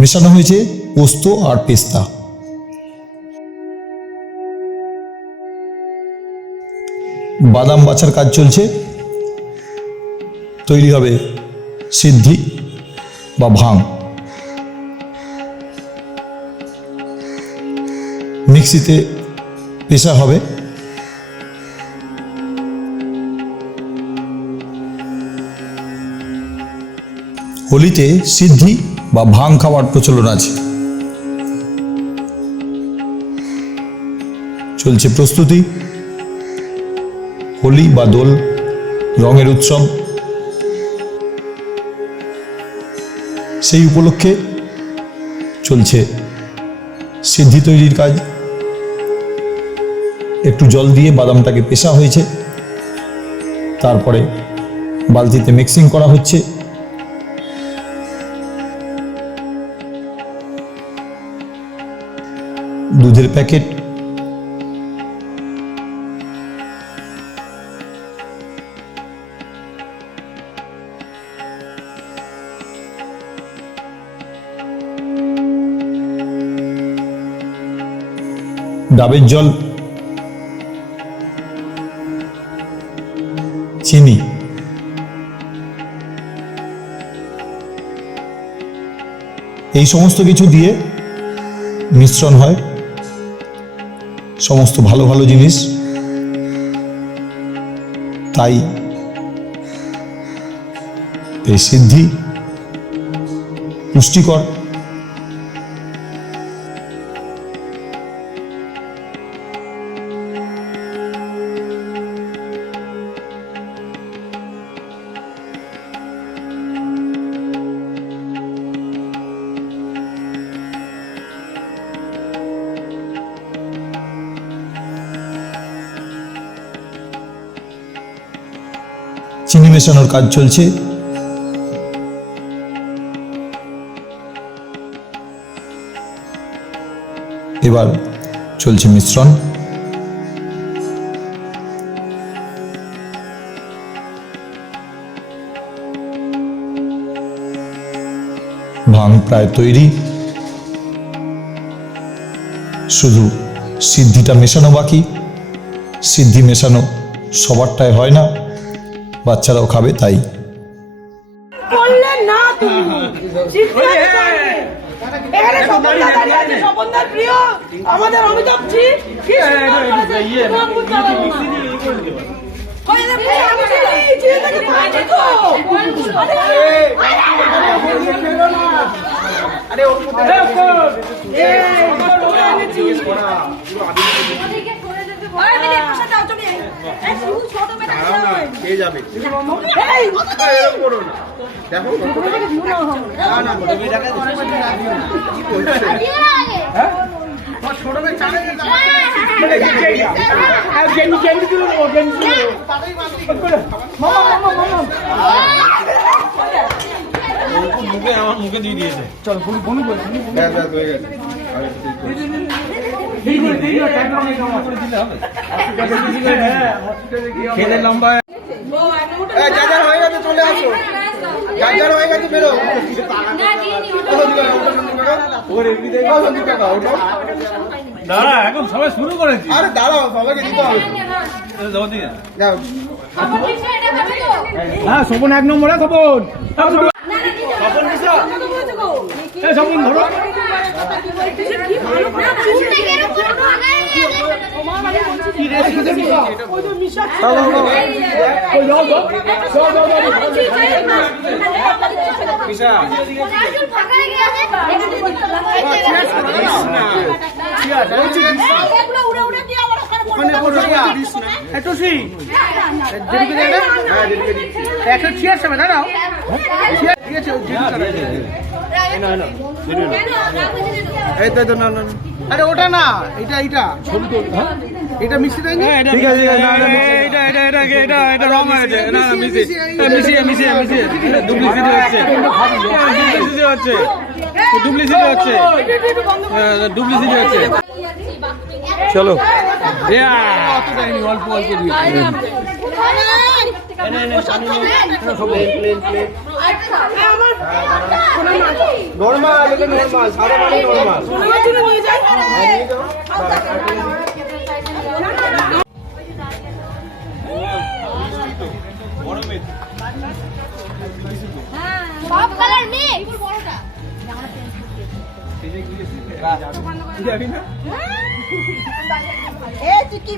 মেশানো হয়েছে পোস্ত আর পেস্তা। বাদাম বাছার কাজ চলছে। তৈরি হবে সিদ্ধি বা ভাং। মিক্সিতে পেশা হবে। হোলিতে সিদ্ধি বা ভাং খাওয়ার প্রচলন আছে। চলছে প্রস্তুতি। হোলি বা দোল রঙের উৎসব। সেই উপলক্ষে চলছে সিদ্ধি তৈরির কাজ। একটু জল দিয়ে বাদামটাকে পেশা হয়েছে, তারপরে বালতিতে মিক্সিং করা হচ্ছে। দুধের প্যাকেট, ডাবের জল, চিনি, এই সমস্ত কিছু দিয়ে মিশ্রণ হয় সমস্ত ভালো ভালো জিনিস। তাই এই সিদ্ধি পুষ্টিকর। চিনি মেশানোর কাজ চলছে। এবার চলছে মিশ্রণ। ভাং প্রায় তৈরি, শুধু সিদ্ধিটা মেশানো বাকি। সিদ্ধি মেশানো সবারটাই হয় না, বাচ্চারাও খাবে তাই। মুখে দিয়ে দিয়েছে। চল খেলে লম্বা হয়ে গেছে, চলে আসো। হয়ে গেছে, বেরো। দাঁড়া, এখন সবাই শুরু করেছি। আরে দাঁড়াও, সবাইকে দিতে হবে। হ্যাঁ, স্বপন 1 নম্বরে। স্বপন স্বপন ধরো। আরে ওটা না, এটা এটা এটা মিশিয়ে দেয়নি। ঠিক আছে, এটা এটা এটা এটা এটা রং হয়েছে। না না, মিশিয়ে মিশিয়ে মিশিয়ে ডুপ্লিসিটি হচ্ছে, ডুপ্লিসিটি হচ্ছে, ডুপ্লিসিটি হচ্ছে, ডুপ্লিসিটি হচ্ছে। চলো, অতটা অল্প অল্প দিয়ে নরমাল, এটা নরমাল, সাদা মানে নরমাল। সব কালার মিক্স। যাবি না? এ তুই কি